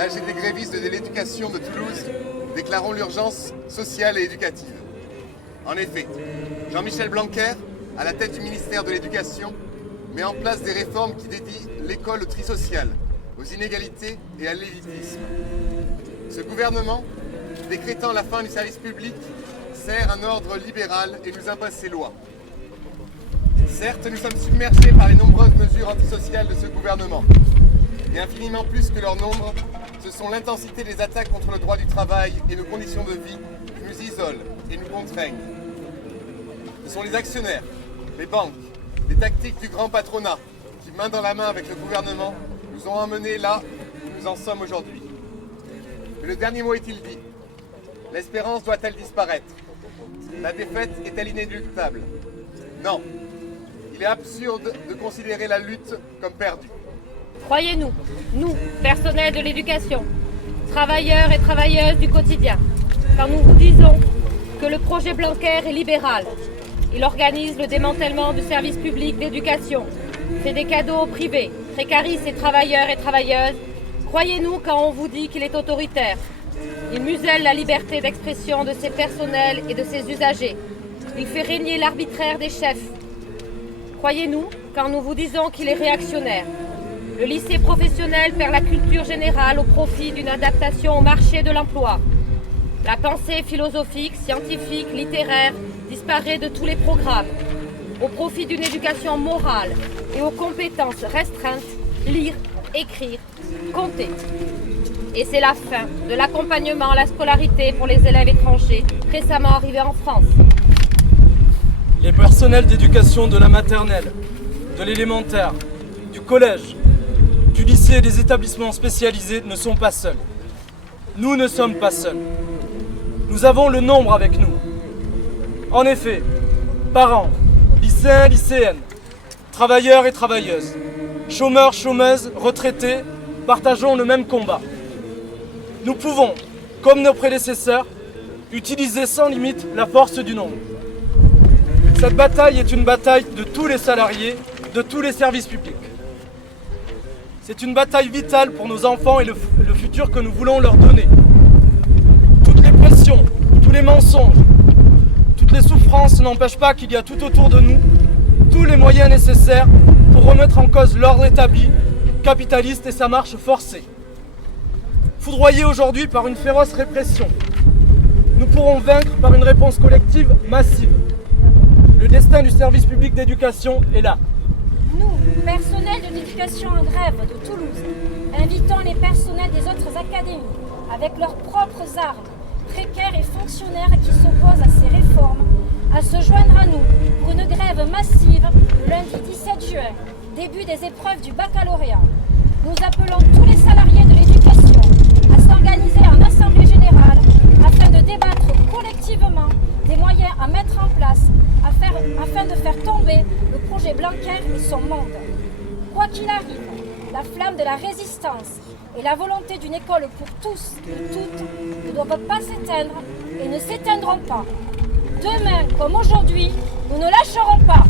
l'AG des grévistes de l'éducation de Toulouse, déclarons l'urgence sociale et éducative. En effet, Jean-Michel Blanquer, à la tête du ministère de l'Éducation, met en place des réformes qui dédient l'école au tri social, aux inégalités et à l'élitisme. Ce gouvernement, décrétant la fin du service public, sert un ordre libéral et nous impose ses lois. Certes, nous sommes submergés par les nombreuses mesures antisociales de ce gouvernement. Mais infiniment plus que leur nombre, ce sont l'intensité des attaques contre le droit du travail et nos conditions de vie qui nous isolent et nous contraignent. Ce sont les actionnaires, les banques, les tactiques du grand patronat qui, main dans la main avec le gouvernement, nous ont emmenés là où nous en sommes aujourd'hui. Mais le dernier mot est-il dit? L'espérance doit-elle disparaître? La défaite est-elle inéluctable? Non. Il est absurde de considérer la lutte comme perdue. Croyez-nous, nous, personnels de l'éducation, travailleurs et travailleuses du quotidien, quand nous vous disons que le projet Blanquer est libéral. Il organise le démantèlement du service public d'éducation, fait des cadeaux au privé, précarise ses travailleurs et travailleuses. Croyez-nous quand on vous dit qu'il est autoritaire. Il muselle la liberté d'expression de ses personnels et de ses usagers. Il fait régner l'arbitraire des chefs. Croyez-nous quand nous vous disons qu'il est réactionnaire. Le lycée professionnel perd la culture générale au profit d'une adaptation au marché de l'emploi. La pensée philosophique, scientifique, littéraire disparaît de tous les programmes, au profit d'une éducation morale et aux compétences restreintes, lire, écrire, compter. Et c'est la fin de l'accompagnement à la scolarité pour les élèves étrangers récemment arrivés en France. Les personnels d'éducation de la maternelle, de l'élémentaire, du collège, du lycée et des établissements spécialisés ne sont pas seuls. Nous ne sommes pas seuls. Nous avons le nombre avec nous. En effet, parents, lycéens, lycéennes, travailleurs et travailleuses, chômeurs, chômeuses, retraités, partageons le même combat. Nous pouvons, comme nos prédécesseurs, utiliser sans limite la force du nombre. Cette bataille est une bataille de tous les salariés, de tous les services publics. C'est une bataille vitale pour nos enfants et le futur que nous voulons leur donner. Toutes les pressions, tous les mensonges, toutes les souffrances n'empêchent pas qu'il y a tout autour de nous tous les moyens nécessaires pour remettre en cause l'ordre établi, capitaliste et sa marche forcée. Foudroyés aujourd'hui par une féroce répression, nous pourrons vaincre par une réponse collective massive. Le destin du service public d'éducation est là. Nous, personnels de l'éducation en grève de Toulouse, invitons les personnels des autres académies, avec leurs propres armes, précaires et fonctionnaires qui s'opposent à ces réformes, à se joindre à nous pour une grève massive lundi 17 juin, début des épreuves du baccalauréat. Nous appelons tous les salariés de l'éducation à s'organiser en assemblée générale afin de débattre collectivement des moyens à mettre en place afin de faire tomber le projet Blanquer et son monde. Quoi qu'il arrive, la flamme de la résistance et la volonté d'une école pour tous et toutes ne doivent pas s'éteindre et ne s'éteindront pas. Demain comme aujourd'hui, nous ne lâcherons pas.